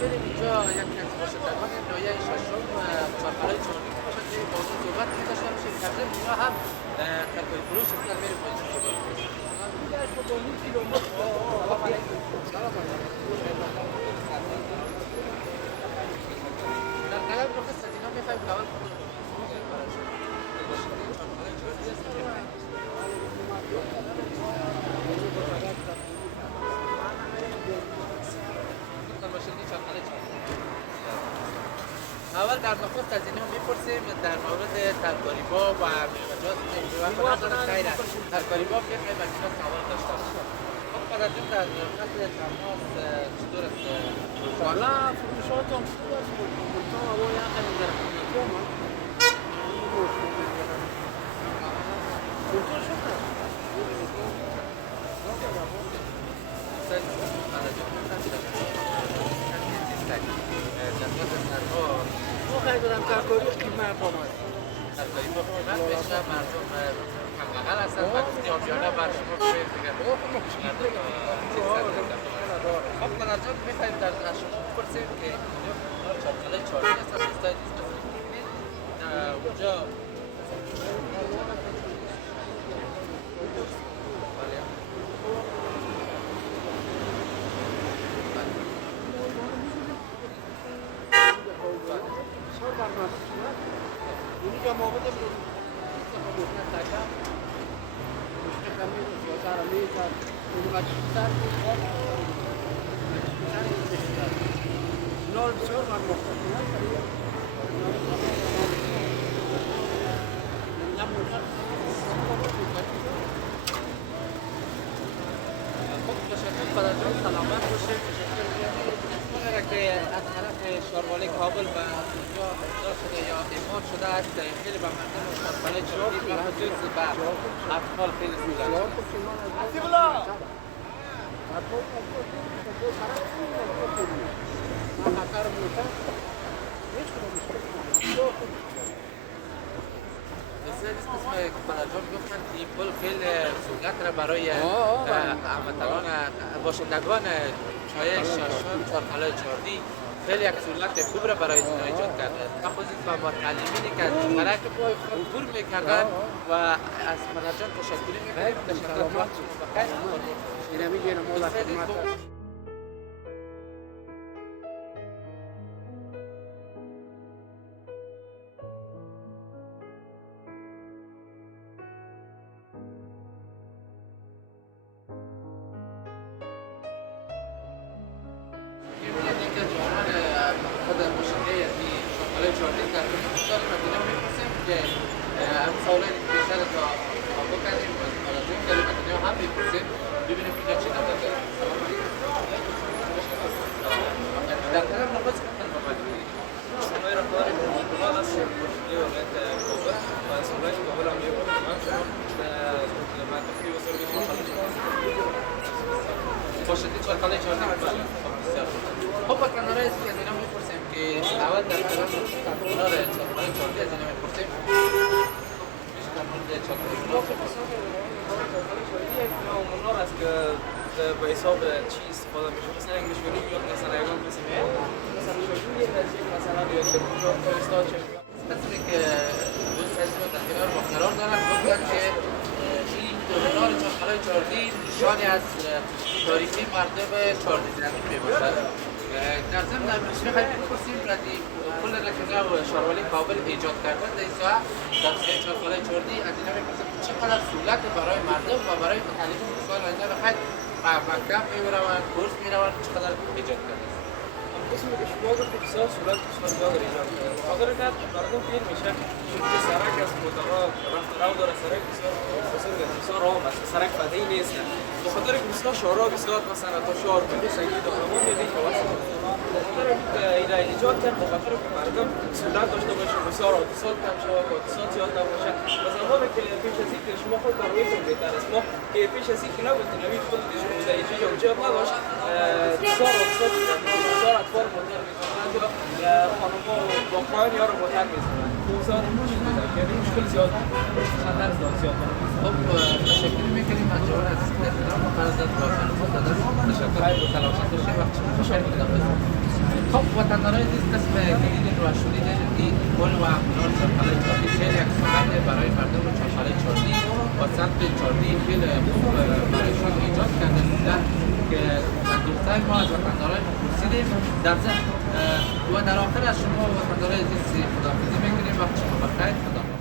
بریم اینجا یک از باشندگان لایه ششم چهارپلای چهارمی که باشد بریم با اون صحبت کنیم داشته باشیم کردن اینجا هم ترکای فروش هستن بریم با اینجا صحبت کنیم در قلب رو خست از اینا میخوایم که اول خودمون اول در نخست از اینا میپرسیم در مورد ترکاری‌ها و میوه‌جات میوه خیر است. ترکاری‌ها که خیلی مشکلات سوال داشته باشه. خب بعد از این در فصل تماس چطور است؟ والا فروشات هم خوب است. فروشات هوا یا خیلی در خودم. فروشات شده. خیلی دارم ترکاری قیمت آمد. ترکاری با قیمت بشه مردم کم‌عقل هستن و گفتی آبیانه بر شما بگوید دیگر خب من از جان میخواییم در شما بپرسیم که اینجا چهارپلای چهارمی هستن دوستای دیست اونجا اونجا مواد سلامت باشه که از طرف شاروالی کابل و اینجا اجرا شده یا اعمال شده است خیلی به مردم شاروالی چهارمی و خصوص به اطفال خیلی سوزد قسم پدرجان گفتن که این پل خیلی سهولت را برای هموطنان باشندگان چایه ششم چهارپلای چهارمی خیلی یک سهولت خوب را برای ایجاد کرده مخصوص به متعلمینی که برک عبور میکردن و از پدرجان تشکری میکنیم تشکر بخیر خب کنار است که از اینا میپرسیم که اول در طرف کنار چهارپلای چهارمی از اینا میپرسیم منور است که به حساب چی استفاده میشه مثلا یک نشونی یا مثلا یگان رسمیه مثلا نشونی نزدیک مثلا بیاد که کجا فرستاد چه قسمی که دوست هستیم در کنار با قرار دارن گفتن که این کنار چهارپلای چهارمی نشانی از تاریخی مردم چهارمی زمین میباشد در ضمن امروز میخوایم بپرسیم ردی پل رکنه و شاروالی کابل ایجاد کردن در این ساعت در چهارپلای چهارمی از اینا میپرسیم چقدر سهولت برای مردم و برای متعلمین که سال آینده بخواهد مکتب میروند کورس میروند چقدر ایجاد کرده قسمی که شما گفتید بسیار سهولت بسیار زیاد ایجاد کرده خاطر که مردم پیر میشه چون که سرک از موتورها رفت رو داره سرک بسیار عام است سرک فدی نیست به خاطر که بسیار شارع بسیار مثلا تا شهر بده سنگی دارمان میده که واسه خاطر که اینا ایجاد کرد به خاطر که مردم سهولت داشته باشه بسیار حادثات کم شود حادثات زیاد نباشه و زمانی که پیش از اینکه شما خود کارویتون بهتر است ما که پیش از اینکه نبودید نوید خود شما در اینجا ایجاد نداشت بسیار حادثات بسیار اطفال مردن میکنند یا خانم‌ها و باقایان یا رو مردن میزنند بسیار چیز بوده یعنی مشکل زیاد خطر زیاد خب تشکر میکنیم از جوان عزیز که احترام و قدر و معلومات دادن تشکر و سلامت باشه وقت شما بخیر. خب وطندارای عزیز قسم دیدین و شنیدین این گل و اقلال چهارخانه چاردی خیلی یک سمت برای مردم چهارخانه چاردی و سمت چاردی خیلی خوب برایشان ایجاد کرده بودن که دوستای ما از وطندارای ما پرسیدیم در ضمن و در آخر از شما وطندارای عزیز خداحافظی میکنیم وقت شما بخیر خدا